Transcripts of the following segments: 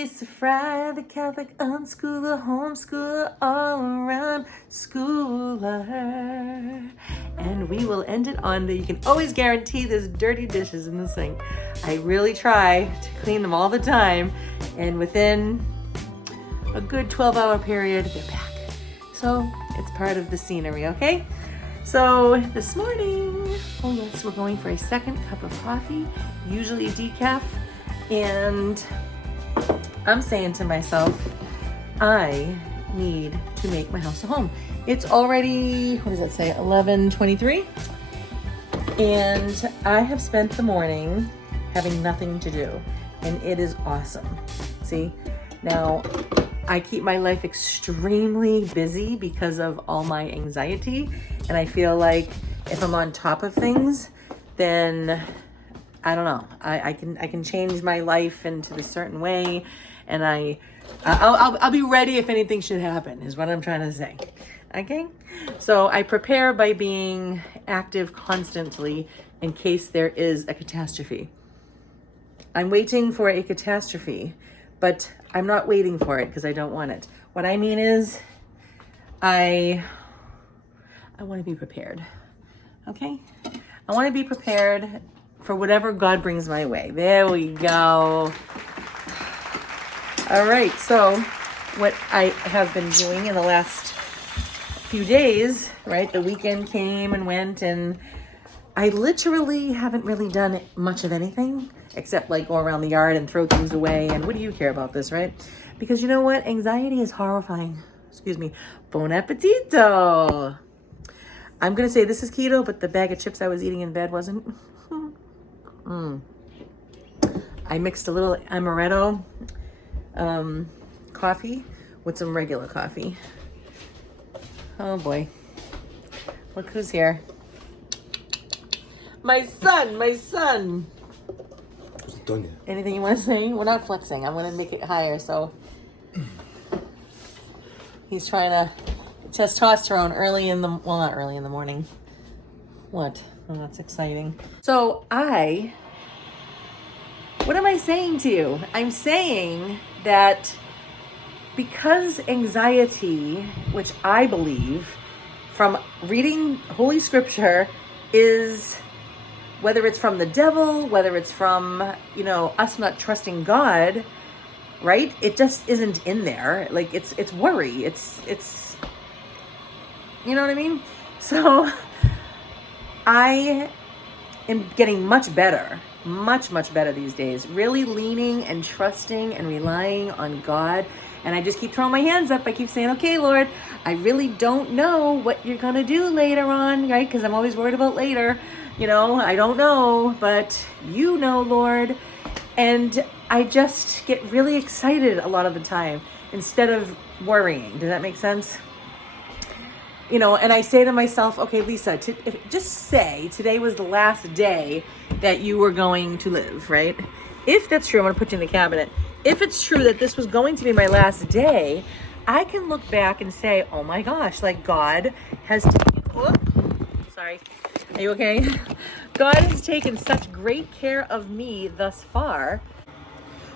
Lisa Fry, the Catholic unschooler, homeschooler, all around schooler. And we will end it on the, you can always guarantee there's dirty dishes in the sink. I really try to clean them all the time, and within a good 12-hour period, they're back. So it's part of the scenery, okay? So this morning, oh yes, we're going for a second cup of coffee, usually decaf, and I'm saying to myself, I need to make my house a home. It's already, what does that say, 11:23? And I have spent the morning having nothing to do, and it is awesome. See, now I keep my life extremely busy because of all my anxiety, and I feel like if I'm on top of things, then I don't know. I can change my life into a certain way, and I'll be ready if anything should happen, is what I'm trying to say. Okay? So I prepare by being active constantly in case there is a catastrophe. I'm waiting for a catastrophe, but I'm not waiting for it because I don't want it. What I mean is I want to be prepared. Okay? I want to be prepared for whatever God brings my way. There we go. All right, so what I have been doing in the last few days, right? The weekend came and went, and I literally haven't really done much of anything except like go around the yard and throw things away. And what do you care about this, right? Because you know what? Anxiety is horrifying. Excuse me. Bon appetito. I'm going to say this is keto, but the bag of chips I was eating in bed wasn't. I mixed a little amaretto coffee with some regular coffee. Oh boy. Look who's here. My son. Done yet. Anything you want to say? We're not flexing. I'm going to make it higher, so. He's trying to testosterone early in the, well, not early in the morning. What? Oh, that's exciting. So what am I saying to you? I'm saying that because anxiety, which I believe from reading Holy Scripture, is, whether it's from the devil, whether it's from, us not trusting God, right? It just isn't in there. Like it's worry. It's, you know what I mean? So I am getting much better these days, really leaning and trusting and relying on God. And I just keep throwing my hands up. I keep saying, okay, Lord, I really don't know what you're going to do later on, right? Because I'm always worried about later. I don't know, but you know, Lord. And I just get really excited a lot of the time instead of worrying. Does that make sense? And I say to myself, okay, Lisa, just say today was the last day that you were going to live, right? If that's true, I'm going to put you in the cabinet. If it's true that this was going to be my last day, I can look back and say, oh my gosh, like God has sorry. Are you okay? God has taken such great care of me thus far.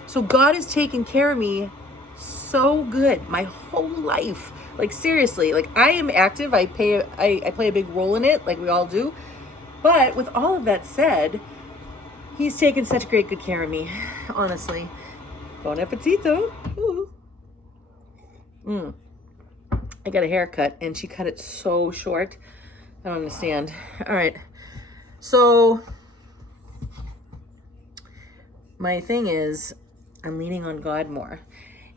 So God has taken care of me so good my whole life. Like seriously, like I am active. I play a big role in it, like we all do. But with all of that said, He's taken such great good care of me, honestly. Bon appetito. I got a haircut and she cut it so short. I don't understand. All right. So my thing is, I'm leaning on God more.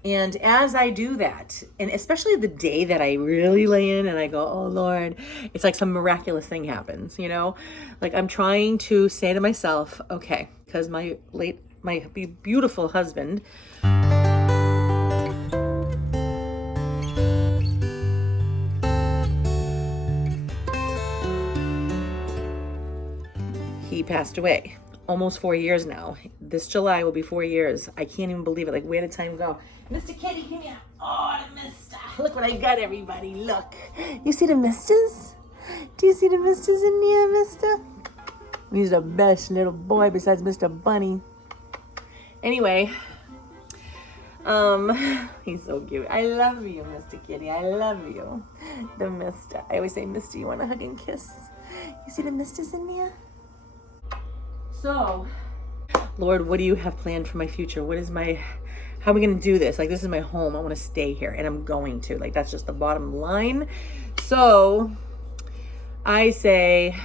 And as I do that, and especially the day that I really lay in and I go, oh Lord, it's like some miraculous thing happens, Like I'm trying to say to myself, okay, because my beautiful husband, he passed away. Almost 4 years now. This July will be 4 years. I can't even believe it. Like, where did time go? Mr. Kitty, come here. Oh, the mister. Look what I got, everybody. Look. You see the misters? Do you see the misters in here, mister? He's the best little boy besides Mr. Bunny. Anyway, He's so cute. I love you, Mr. Kitty. I love you. The Mister. I always say, Mister, you want a hug and kiss? You see the Misters in there? So, Lord, what do you have planned for my future? How are we going to do this? Like, this is my home. I want to stay here, and I'm going to. Like, that's just the bottom line. So, I say,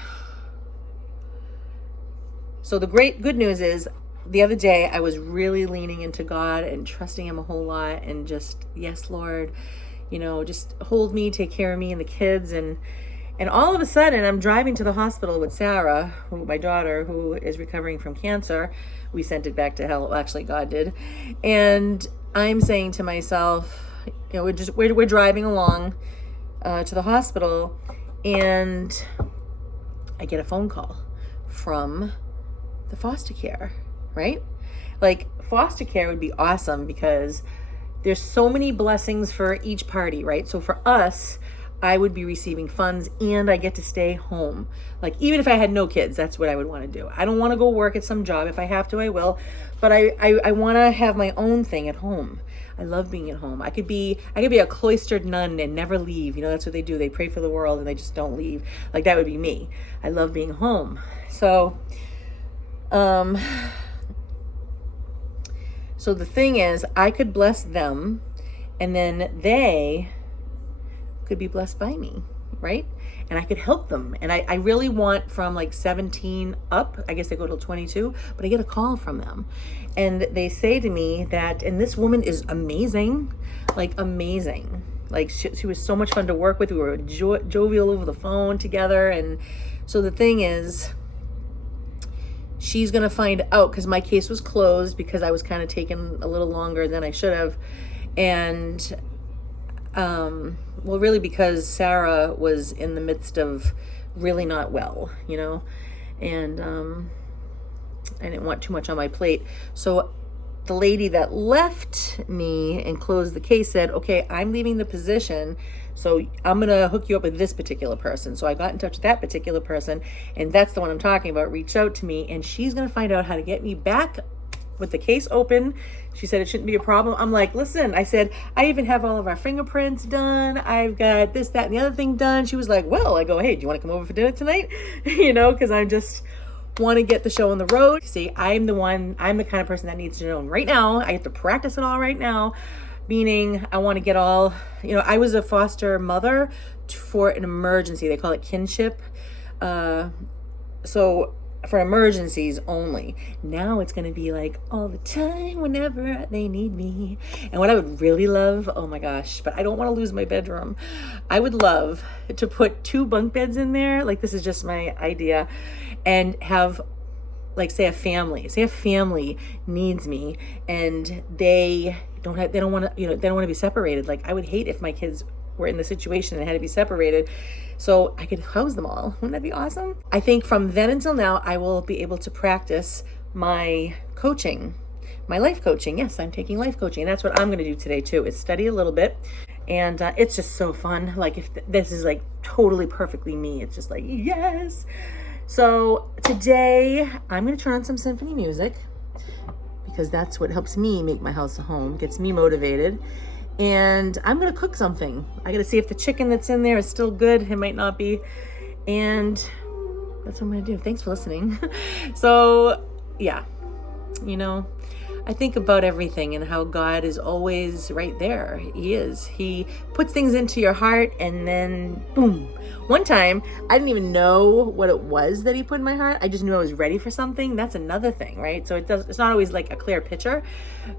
so the good news is, the other day I was really leaning into God and trusting him a whole lot and just, yes, Lord, just hold me, take care of me and the kids. And all of a sudden I'm driving to the hospital with Sarah, my daughter, who is recovering from cancer. We sent it back to hell. Well, actually, God did. And I'm saying to myself, we're driving along to the hospital, and I get a phone call from the foster care, right? Like, foster care would be awesome because there's so many blessings for each party, right? So for us, I would be receiving funds and I get to stay home. Like, even if I had no kids, that's what I would want to do. I don't want to go work at some job. If I have to, I will. But I want to have my own thing at home. I love being at home. I could be a cloistered nun and never leave. That's what they do. They pray for the world and they just don't leave. Like, that would be me. I love being home. So, so the thing is, I could bless them and then they could be blessed by me, right? And I could help them. And I really want from like 17 up, I guess they go till 22, but I get a call from them. And they say to me that, and this woman is amazing, like amazing. Like she was so much fun to work with. We were jovial over the phone together. And so the thing is, she's going to find out, because my case was closed because I was kind of taking a little longer than I should have. And well, really because Sarah was in the midst of really not well, and I didn't want too much on my plate. So the lady that left me and closed the case said, okay, I'm leaving the position, so I'm going to hook you up with this particular person. So I got in touch with that particular person, and that's the one I'm talking about, reached out to me, and she's going to find out how to get me back with the case open. She said it shouldn't be a problem. I'm like, listen, I said, I even have all of our fingerprints done. I've got this, that, and the other thing done. She was like, well, I go, hey, do you want to come over for dinner tonight? Because I just want to get the show on the road. See, I'm the kind of person that needs to know right now. I have to practice it all right now, meaning I want to get all, I was a foster mother for an emergency. They call it kinship. So for emergencies only. Now it's going to be like all the time, whenever they need me. And what I would really love, oh my gosh, but I don't want to lose my bedroom. I would love to put 2 bunk beds in there. Like, this is just my idea, and have, like, say a family needs me and they don't want to be separated. Like, I would hate if my kids were in the situation and had to be separated, so I could house them all. Wouldn't that be awesome? I think from then until now, I will be able to practice my coaching, my life coaching. Yes, I'm taking life coaching, and that's what I'm going to do today too, is study a little bit. And it's just so fun. Like, if this is like totally perfectly me, it's just like, yes. So today I'm going to turn on some symphony music, because that's what helps me make my house a home, gets me motivated. And I'm going to cook something. I got to see if the chicken that's in there is still good. It might not be. And that's what I'm going to do. Thanks for listening. So, yeah, I think about everything and how God is always right there. He is. He puts things into your heart, and then boom. One time, I didn't even know what it was that he put in my heart. I just knew I was ready for something. That's another thing, right? So it's not always like a clear picture.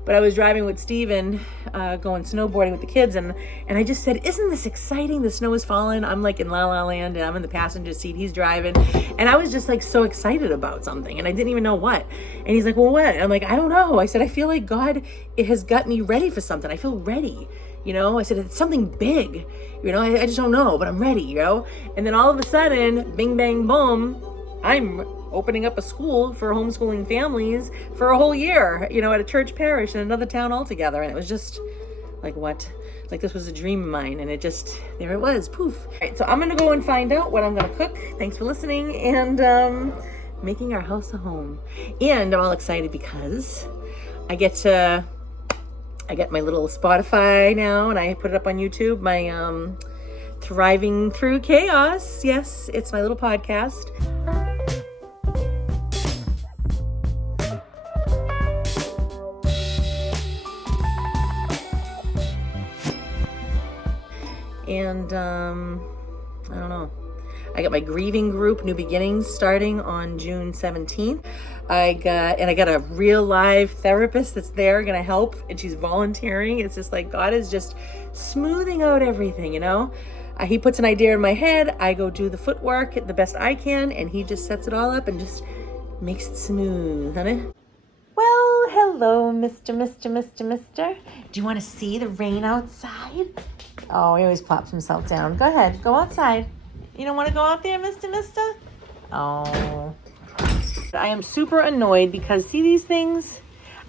But I was driving with Steven, going snowboarding with the kids, and I just said, isn't this exciting? The snow is falling. I'm like in La La Land, and I'm in the passenger seat. He's driving. And I was just like so excited about something, and I didn't even know what. And he's like, well, what? And I'm like, I don't know. I said, I feel like God has got me ready for something. I feel ready. I said, it's something big, I just don't know, but I'm ready, And then all of a sudden, bing, bang, boom, I'm opening up a school for homeschooling families for a whole year, at a church parish in another town altogether. And it was just like, what? Like, this was a dream of mine, and there it was, poof. All right, so I'm going to go and find out what I'm going to cook. Thanks for listening, and making our house a home. And I'm all excited because I get to I got my little Spotify now, and I put it up on YouTube. My Thriving Through Chaos. Yes, it's my little podcast. And I don't know. I got my grieving group, New Beginnings, starting on June 17th. I got a real live therapist that's there going to help, and she's volunteering. It's just like God is just smoothing out everything, you know? He puts an idea in my head. I go do the footwork the best I can, and he just sets it all up and just makes it smooth, honey. Well, hello, Mr. Do you want to see the rain outside? Oh, he always plops himself down. Go ahead, go outside. You don't want to go out there, Mr.? Oh. I am super annoyed because, see these things?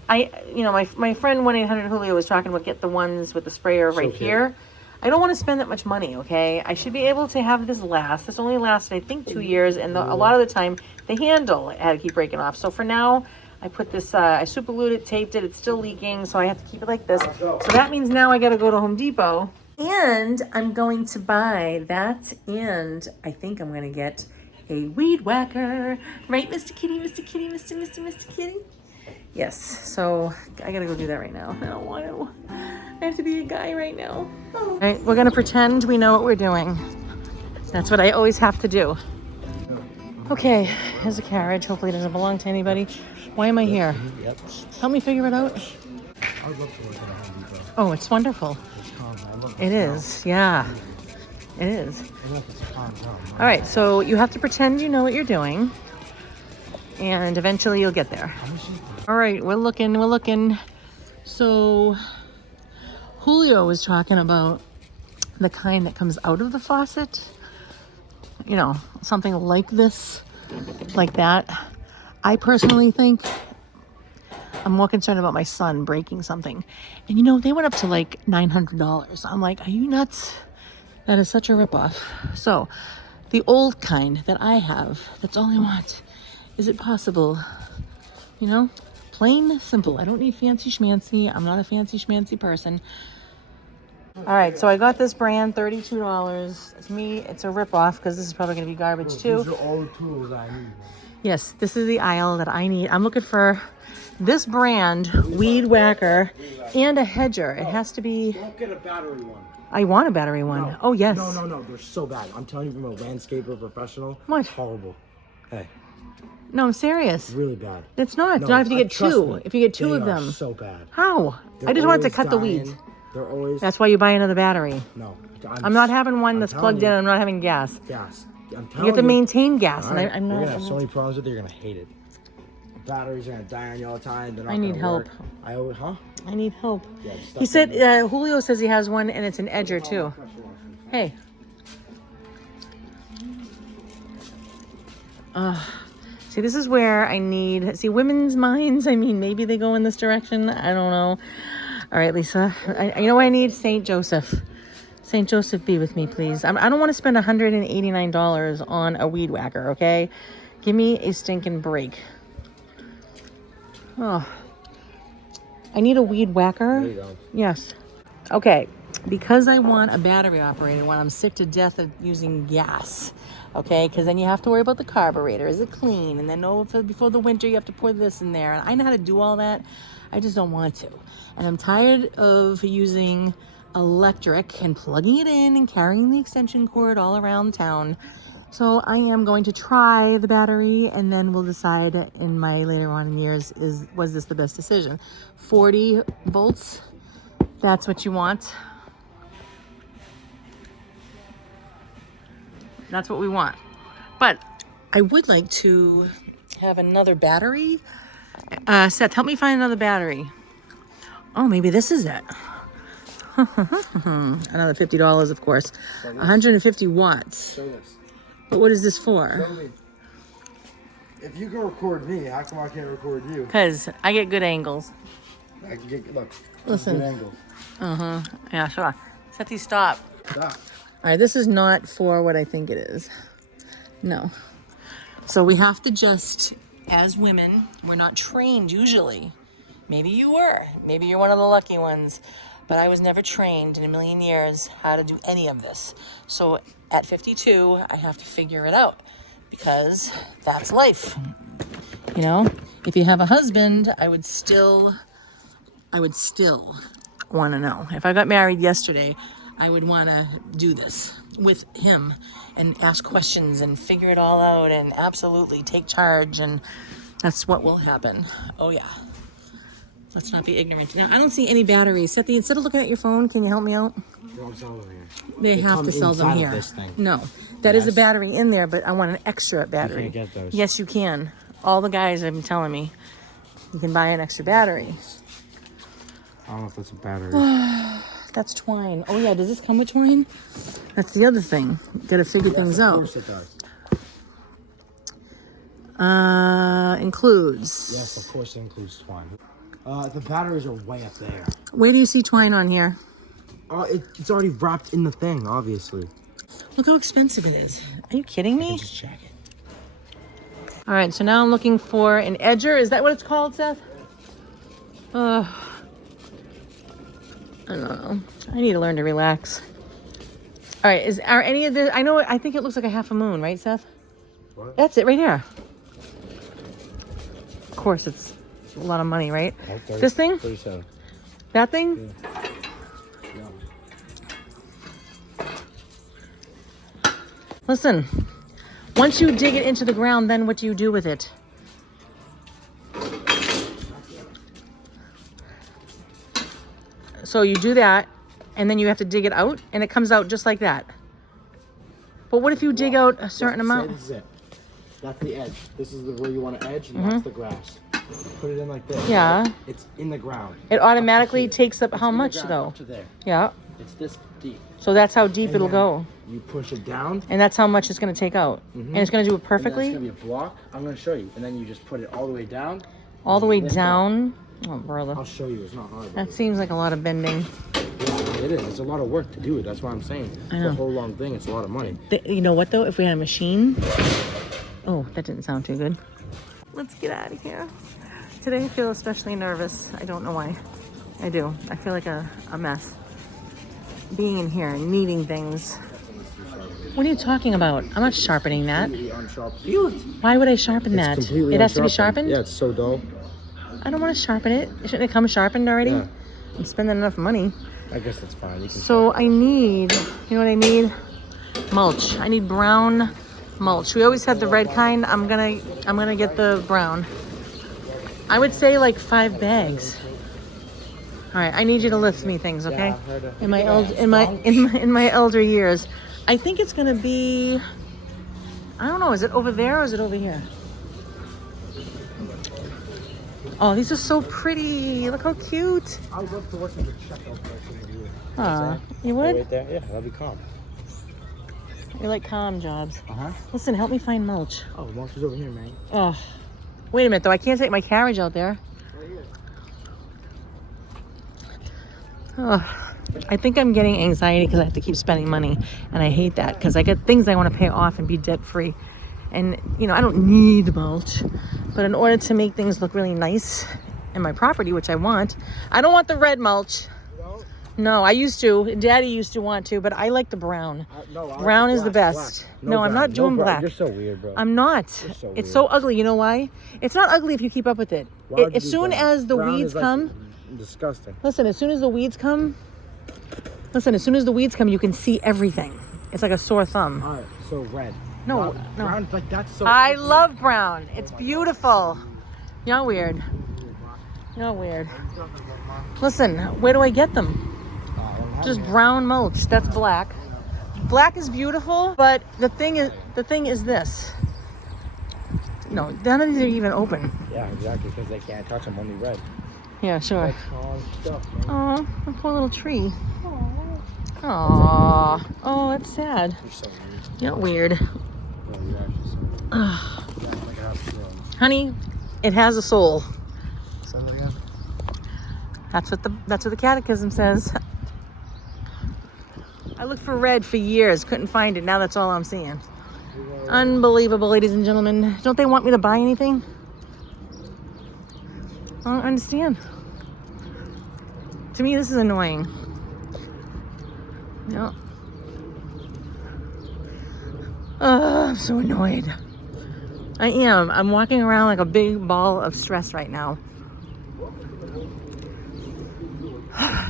My friend 1-800-Julio was talking about get the ones with the sprayer right here. I don't want to spend that much money, okay? I should be able to have this last. This only lasted, I think, 2 years, and a lot of the time, the handle had to keep breaking off. So for now, I put this, I super glued it, taped it, it's still leaking, so I have to keep it like this. So that means now I gotta go to Home Depot. And I'm going to buy that, and I think I'm gonna get a weed whacker. Right, Mr. Kitty, Mr. Kitty, Mr. Kitty? Yes, so I gotta go do that right now. I don't want to. I have to be a guy right now. All right, we're gonna pretend we know what we're doing. That's what I always have to do. Okay, here's a carriage. Hopefully it doesn't belong to anybody. Why am I here? Yep. Help me figure it out. I would love to work at a Home Depot. Oh, it's wonderful. It's calm. I love It is, yeah. It is. I love it's calm down. All right, so you have to pretend you know what you're doing, and eventually you'll get there. All right, we're looking. So Julio was talking about the kind that comes out of the faucet. You know, something like this, like that. I personally think I'm more concerned about my son breaking something. And you know, they went up to like $900. I'm like, are you nuts? That is such a ripoff. So the old kind that I have, that's all I want. Is it possible? You know, plain simple. I don't need fancy schmancy. I'm not a fancy schmancy person. All right, so I got this brand, $32. To me, it's a ripoff because this is probably going to be garbage too. These are all the tools I need. Yes, this is the aisle that I need. I'm looking for this brand, weed whacker, and a hedger. It has to be... Don't get a battery one. I want a battery one. No. Oh, yes. No. They're so bad. I'm telling you from a landscaper professional. What? It's horrible. Hey. No, I'm serious. Really bad. It's not. No, you have to get trust two. me, if you get two they of are them. So bad. How? They're I just wanted to always cut the dying. weeds. They're always... That's why you buy another battery. No. I'm not having one that's plugged in. I'm not having gas. Gas. I'm telling You have to maintain gas, All right, and I'm you're not. gonna have so many problems with it. You're gonna hate it. Batteries are gonna die on you all the time. They're not I need gonna help. work. I always, huh? I need help. Yeah, just He stop said doing Julio says he has one, and it's an edger too. Hey. See, this is where I need. See, women's minds. I mean, maybe they go in this direction. I don't know. All right, Lisa. You know what I need? St. Joseph. St. Joseph, be with me, please. I don't want to spend $189 on a weed whacker, okay? Give me a stinking break. Oh. I need a weed whacker. There you go. Yes. Okay. Because I want a battery operated one, I'm sick to death of using gas. Okay, because then you have to worry about the carburetor. Is it clean? And then before the winter, you have to pour this in there. And I know how to do all that. I just don't want to. And I'm tired of using electric and plugging it in and carrying the extension cord all around town. So I am going to try the battery, and then we'll decide in my later on in years, was this the best decision? 40 volts, that's what you want. That's what we want. But I would like to have another battery. Seth, help me find another battery. Oh, maybe this is it. Another $50, of course. 150 watts. Show this. But what is this for? Show me. If you can record me, how come I can't record you? Because I get good angles. I can get, look. Listen. Good angle. Yeah, sure. Sethy, stop. Stop. All right, this is not for what I think it is. No. So we have to just, as women, we're not trained usually Maybe you were. Maybe you're one of the lucky ones. But I was never trained in a million years how to do any of this. So at 52, I have to figure it out because that's life. You know, if you have a husband, I would still want to know. If I got married yesterday, I would want to do this with him and ask questions and figure it all out and absolutely take charge. And that's what will happen. Oh, yeah. Let's not be ignorant. Now, I don't see any batteries. Sethy, instead of looking at your phone, can you help me out? They don't sell them here. They have to sell them inside here. of this thing. No, that is a Yes. battery in there, but I want an extra battery. You can't get those. Yes, you can. All the guys have been telling me you can buy an extra battery. I don't know if that's a battery. That's twine. Oh yeah, does this come with twine? That's the other thing. Got to figure things Of out. course it does. Includes. Yes, of course it includes twine. The batteries are way up there. Where do you see twine on here? It's already wrapped in the thing, obviously. Look how expensive it is. Are you kidding me? Just check it. All right, so now I'm looking for an edger. Is that what it's called, Seth? I don't know. I need to learn to relax. All right, are any of the? I think it looks like a half a moon, right, Seth? What? That's it right here. Of course, it's a lot of money, right? Okay. This thing? 37. That thing? Yeah. Listen, once you dig it into the ground, then what do you do with it? So you do that, and then you have to dig it out, and it comes out just like that. But what if you dig out a certain amount? This is it. That's the edge. This is where you want to edge, and that's the grass. Put it in like this. Yeah. Right? It's in the ground. It automatically takes up It's how in the much ground, though? Up to there. Yeah. It's this deep. So that's how deep And it'll then go. You push it down. And that's how much it's going to take out. And it's going to do it And that's perfectly? gonna be a block. I'm gonna show you. And then you just put it all the way down. All the way Lift up. down? Oh, brother. I'll show you. It's not hard. That seems like a lot of bending. Yeah, it is. It's a lot of work to do it. That's what I'm saying. I know. The whole long thing. It's a lot of money. You know what, though? If we had a machine... Oh, that didn't sound too good. Let's get out of here. Today I feel especially nervous. I don't know why. I do. I feel like a mess. Being in here and needing things. What are you talking about? I'm not sharpening that. Why would I sharpen that? It has to be sharpened? Yeah, it's so dull. I don't want to sharpen it. Shouldn't it come sharpened already? Yeah. I'm spending enough money. I guess that's fine. You can So I need, you know what I need? Mulch. I need brown mulch. We always had the red kind. I'm gonna get the brown. I would say like 5 bags. All right, I need you to lift me things, okay? Yeah, I heard of- In my elder years, I think it's gonna be. I don't know. Is it over there or is it over here? Oh, these are so pretty. Look how cute. I would love to work in the checkout person with you. Aw, you would? Right there? Yeah, that'd be calm. You like calm jobs. Uh-huh. Listen, help me find mulch. Oh, mulch is over here, man. Oh, wait a minute though. I can't take my carriage out there. Right here. Oh, I think I'm getting anxiety because I have to keep spending money, and I hate that because I got things I want to pay off and be debt free. And you know, I don't need mulch, but in order to make things look really nice in my property, which I want, I don't want the red mulch. No, I used to. Daddy used to want to, but I like the brown. No, I like Brown the is the black, best. black. No, I'm brown, not doing brown. black. You're so weird, bro. I'm not. so It's weird. so ugly. You know why? It's not ugly if you keep up with it. Why would you As do soon brown? as the Brown weeds is, like, come, disgusting. listen, as soon as the weeds come, you can see everything. It's like a sore thumb. All right, so red. No, brown, no. Brown's like that's so. I ugly. love brown. It's beautiful. You're weird. You're weird. Listen, where do I get them? Just brown mulch. That's black. Black is beautiful, but the thing is this. No, none of these are even open. Yeah, exactly, because they can't touch them, only red. Yeah, sure. That's all stuff, man. Oh, a poor little tree. Aww. Oh, that's sad. You're so weird. You're weird. No, you're actually so weird. Ugh. Yeah, like a half girl. Honey, it has a soul. Say that again? That's what the catechism says. I looked for red for years, couldn't find it. Now that's all I'm seeing. Unbelievable, ladies and gentlemen. Don't they want me to buy anything? I don't understand. To me, this is annoying. Yeah. I'm so annoyed. I am. I'm walking around like a big ball of stress right now.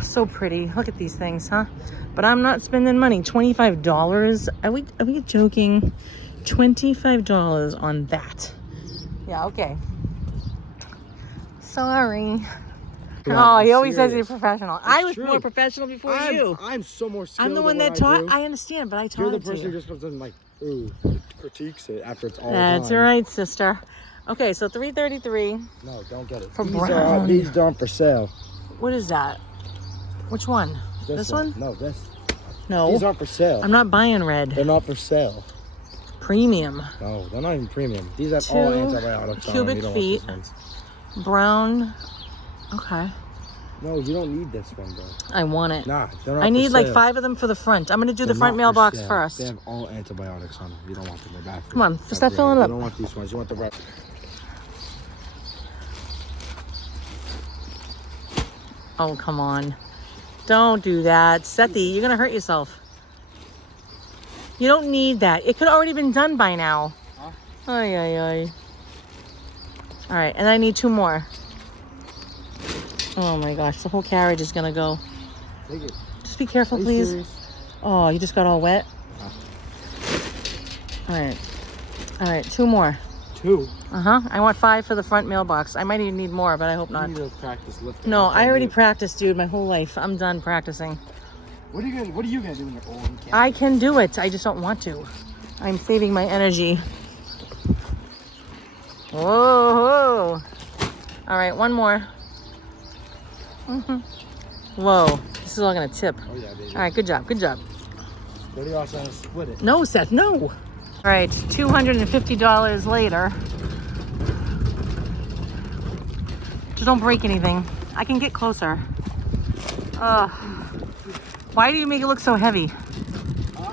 So pretty. Look at these things, huh? But I'm not spending money. $25. Are we joking? $25 on that. Yeah, okay. Sorry. Oh, he always says he's professional. I was more professional before you. I'm so more skilled. I'm the one that taught. I understand, but I taught. You're the it to person you. who just comes in and like, ooh, critiques it after it's all That's done. right, sister. Okay, so $333. No, don't get it. For these brown. These aren't for sale. What is that? Which one? This one? No, this. No. These aren't for sale. I'm not buying red. They're not for sale. Premium. No, they're not even premium. These have all antibiotics on them. Cubic You don't feet. want these ones. Brown. Okay. No, you don't need this one, bro. I want it. Nah, they're not I need for like sale. 5 of them for the front. I'm gonna do the They're front not for mailbox sale. first. They have all antibiotics on them. You don't want them. They're bad for you. Come on, just start filling it up. You don't want these ones. You want the red. Oh, come on. Don't do that. Sethi, you're gonna hurt yourself. You don't need that. It could have already been done by now. Huh? Ay, ay, ay. All right, and I need 2 more. Oh my gosh, the whole carriage is gonna go. Take it. Just be careful, Are you please. serious? Oh, you just got all wet? Huh. All right. All right, 2 more. 2? Uh-huh. I want 5 for the front mailbox. I might even need more, but I hope You not. need to practice lifting. No, That's I all already you need. practiced, dude, my whole life. I'm done practicing. What are you gonna do when you're old and can't? I can do it. I just don't want to. I'm saving my energy. Whoa, whoa. All right, 1 more. Whoa, this is all gonna tip. Oh yeah, baby. All right, good job, good job. What do you also want to split it? No, Seth, no. All right, $250 later. Just don't break anything. I can get closer. Why do you make it look so heavy? Huh?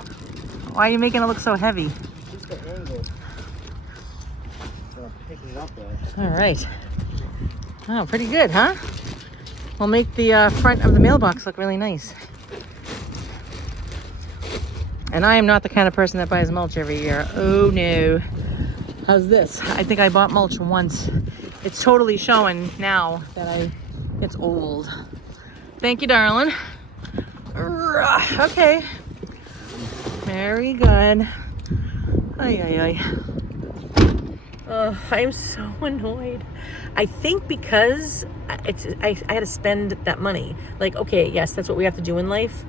Why are you making it look so heavy? Just the angle. I'm picking it up there. All right. Oh, pretty good, huh? We'll make the front of the mailbox look really nice. And I am not the kind of person that buys mulch every year. Oh no. How's this? I think I bought mulch once. It's totally showing now that it's old. Thank you, darling. Okay. Very good. Ay, ay, ay. I'm so annoyed. I think because I had to spend that money. Like, okay, yes, that's what we have to do in life.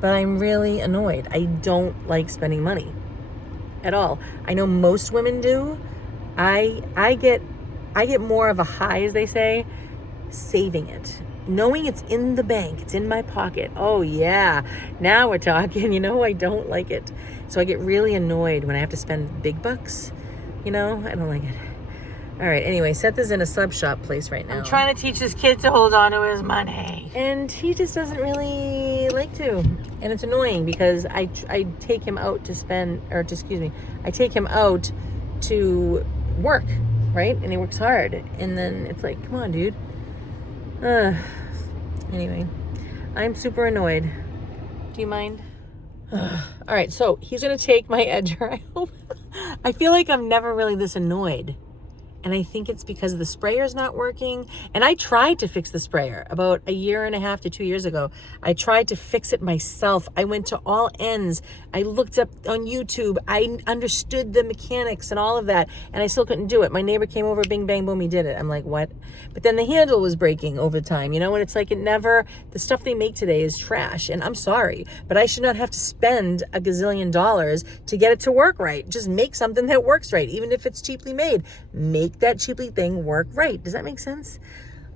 But I'm really annoyed. I don't like spending money at all. I know most women do. I get more of a high, as they say, saving it. Knowing it's in the bank, it's in my pocket. Oh yeah, now we're talking. You know, I don't like it. So I get really annoyed when I have to spend big bucks. You know, I don't like it. All right, anyway, Seth is in a sub shop place right now. I'm trying to teach this kid to hold on to his money. And he just doesn't really like to. And it's annoying because I take him out to I take him out to work, right? And he works hard. And then it's like, come on, dude. Anyway, I'm super annoyed. Do you mind? All right, so he's gonna take my edger. I hope. I feel like I'm never really this annoyed. And I think it's because the sprayer's not working. And I tried to fix the sprayer about 1.5 to 2 years ago. I tried to fix it myself. I went to all ends. I looked up on YouTube. I understood the mechanics and all of that. And I still couldn't do it. My neighbor came over, bing, bang, boom, he did it. I'm like, what? But then the handle was breaking over time, you know? And it's like the stuff they make today is trash. And I'm sorry, but I should not have to spend $1 gazillion to get it to work right. Just make something that works right. Even if it's cheaply made, make that cheaply thing work right. Does that make sense?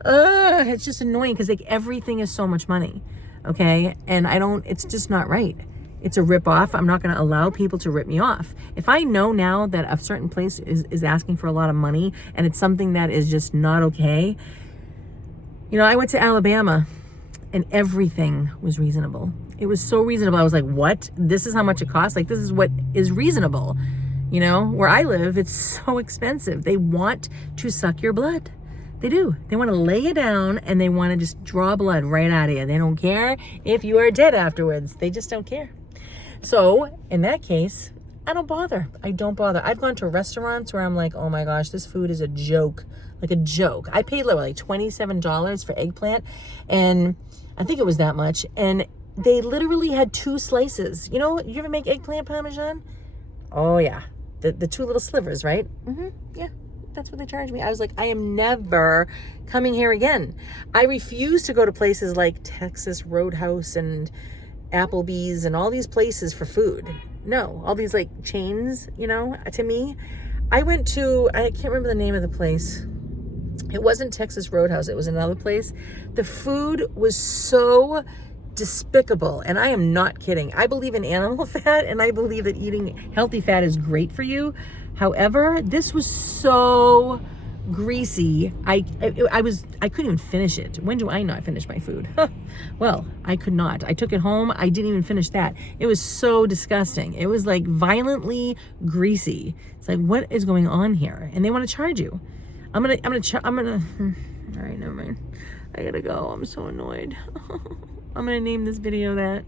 It's just annoying because like everything is so much money. Okay. And it's just not right. It's a rip off. I'm not going to allow people to rip me off. If I know now that a certain place is asking for a lot of money and it's something that is just not okay. You know, I went to Alabama and everything was reasonable. It was so reasonable. I was like, what? This is how much it costs? Like, this is what is reasonable. You know, where I live, it's so expensive. They want to suck your blood. They do. They want to lay you down and they want to just draw blood right out of you. They don't care if you are dead afterwards. They just don't care. So in that case, I don't bother. I don't bother. I've gone to restaurants where I'm like, oh my gosh, this food is a joke. Like a joke. I paid like $27 for eggplant, and I think it was that much. And they literally had 2 slices. You know, you ever make eggplant parmesan? Oh yeah. The 2 little slivers, right? Yeah. That's what they charged me. I was like, I am never coming here again. I refuse to go to places like Texas Roadhouse and Applebee's and all these places for food. No, all these like chains, you know, to me. I went to, I can't remember the name of the place. It wasn't Texas Roadhouse. It was another place. The food was so despicable, and I am not kidding. I believe in animal fat, and I believe that eating healthy fat is great for you. However, this was so greasy. I couldn't even finish it. When do I not finish my food? Well, I could not. I took it home. I didn't even finish that. It was so disgusting. It was like violently greasy. It's like, what is going on here? And they want to charge you. I'm gonna. All right, never mind. I gotta go. I'm so annoyed. I'm gonna name this video that.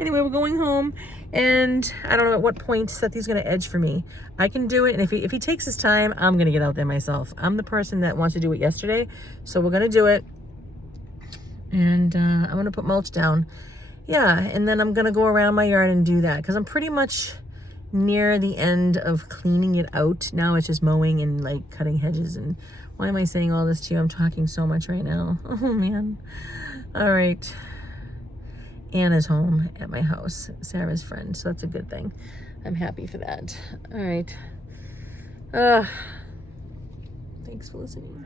Anyway, we're going home, and I don't know at what point Sethi's gonna edge for me. I can do it, and if he takes his time, I'm gonna get out there myself. I'm the person that wants to do it yesterday, so we're gonna do it. And I'm gonna put mulch down. Yeah, and then I'm gonna go around my yard and do that, because I'm pretty much near the end of cleaning it out. Now it's just mowing and like cutting hedges. And why am I saying all this to you? I'm talking so much right now. Oh man. All right. Anna's home at my house, Sarah's friend, so that's a good thing. I'm happy for that. All right. Thanks for listening.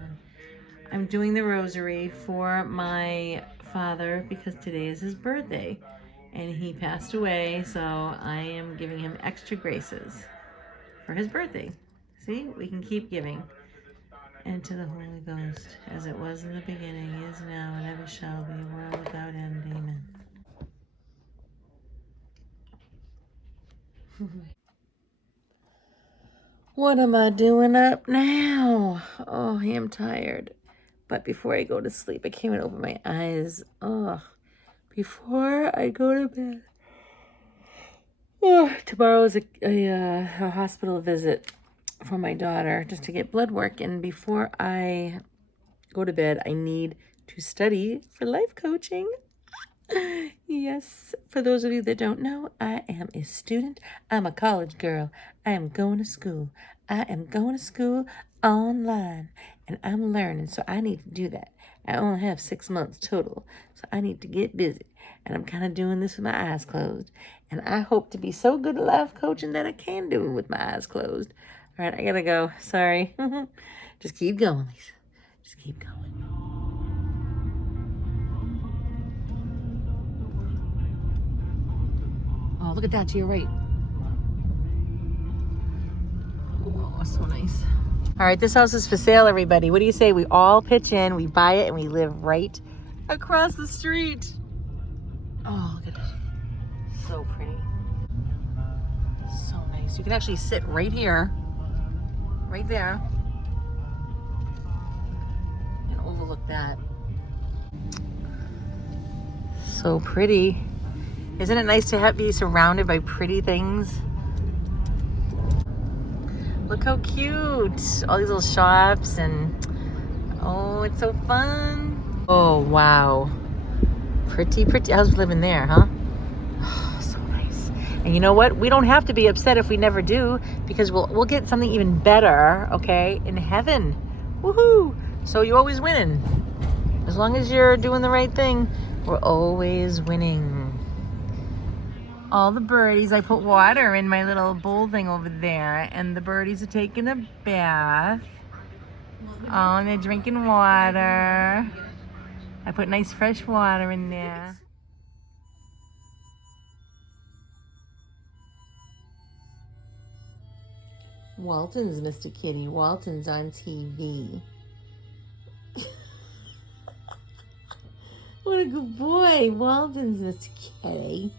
I'm doing the rosary for my father because today is his birthday, and he passed away, so I am giving him extra graces for his birthday. See, we can keep giving. And to the Holy Ghost, as it was in the beginning, is now, and ever shall be, world without end. Amen. What am I doing up now? Oh, I am tired. But before I go to sleep, I can't even open my eyes. Oh, before I go to bed. Oh, tomorrow is a hospital visit for my daughter just to get blood work. And before I go to bed, I need to study for life coaching. Yes, for those of you that don't know, I am a student. I'm a college girl. I am going to school. I am going to school online, and I'm learning, so I need to do that. I only have 6 months total, so I need to get busy, and I'm kind of doing this with my eyes closed, and I hope to be so good at life coaching that I can do it with my eyes closed. All right, I gotta go. Sorry. Just keep going, Lisa. Just keep going. Oh, look at that to your right. Oh, so nice. All right, this house is for sale, everybody. What do you say? We all pitch in, we buy it, and we live right across the street. Oh, look at it. So pretty. So nice. You can actually sit right here, right there, and overlook that. So pretty. Isn't it nice to be surrounded by pretty things? Look how cute. All these little shops, and oh, it's so fun. Oh, wow. Pretty, pretty. I was living there, huh? Oh, so nice. And you know what? We don't have to be upset if we never do, because we'll get something even better, okay, in heaven. Woohoo! So you're always winning. As long as you're doing the right thing, we're always winning. All the birdies, I put water in my little bowl thing over there, and the birdies are taking a bath. Oh, and they're drinking water. I put nice fresh water in there. Walton's Mr. Kitty. Walton's on TV. What a good boy. Walton's Mr. Kitty.